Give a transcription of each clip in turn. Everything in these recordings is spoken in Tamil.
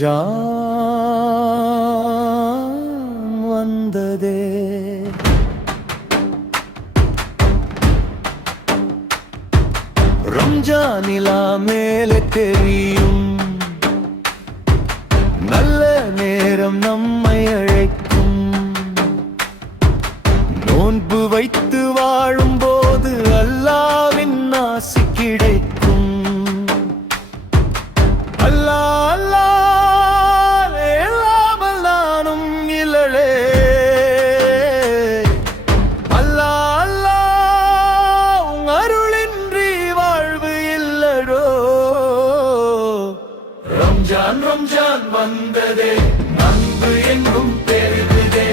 ரம்ஜான் வந்ததே. ரம்ஜானிலா மேலே தெரியும் நல்ல நேரம் நம்மை அழைக்கும். நோன்பு வைத்து வாழும்போது அல்லாஹ்வின் ஆசி கிடைக்கும். அல்லாஹ் அல்லாஹ் இல்லாமல் நானும் இல்லளே. அல்லாஹ் அல்லாஹ் உன் அருளின்றி வாழ்வு இல்லடோ. ரம்ஜான் ரம்ஜான் வந்ததே, அன்பு எங்கும் பெருகுதே.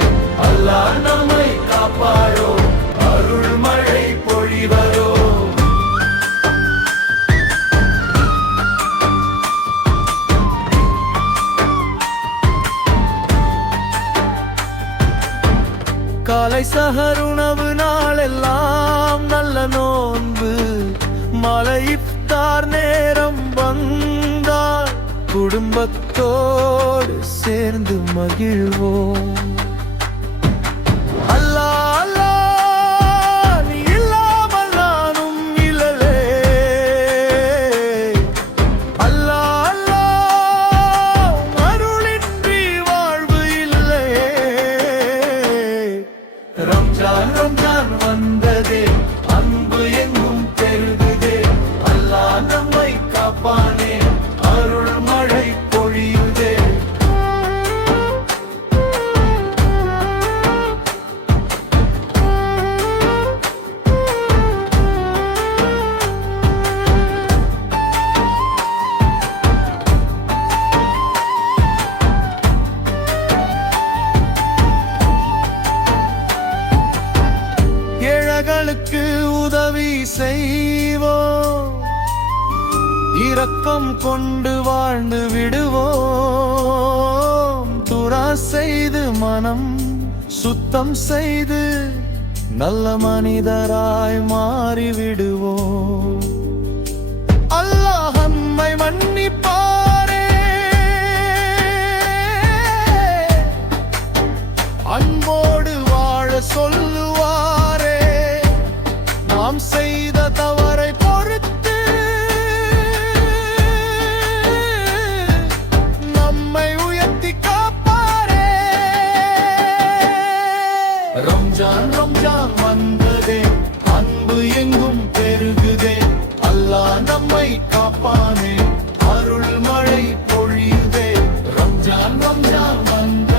அல்லாஹ் நம்மை காப்பாரோ, அருள் மழை பொழிவரோ. காலை சஹர் உணவு நாளெல்லாம் நல்ல நோன்பு. மாலை இஃப்தார் நேரம் வந்தால் குடும்பத்தோடு சேர்ந்து மகிழ்வோம். அல்லாஹ் அல்லாஹ் நீ இல்லாமல் நானும் இல்லலே. அல்லாஹ் அல்லாஹ் அருளின்றி வாழ்வு இல்லையே. ரம்ஜான் ரம்ஜான் வந்ததே, அன்பு எங்கும் பெருகுதே. அல்லாஹ் நம்மை காப்பானே, அருள் மழை பொழியுதே. ஏழைகளுக்கு உதவி செய்வோம், இரக்கம் கொண்டு வாழ்ந்து விடுவோம். துரா செய்து மனம் சுத்தம் செய்து நல்ல மனிதராய் மாறிவிடுவோம். அல்லாஹ் நம்மை மன்னிப்பாரே, அன்போடு வாழ சொல்லுவாரே. நாம் செய்த தவறை பொறுத்து நம்மை உயர்த்தி காப்பாரே. ரம்ஜான் ரம்ஜான் வந்ததே, அன்பு எங்கும் பெருகுதே. அல்லாஹ் நம்மை காப்பானே, அருள் மழை பொழியுதே. ரம்ஜான் ரம்ஜான் வந்ததே.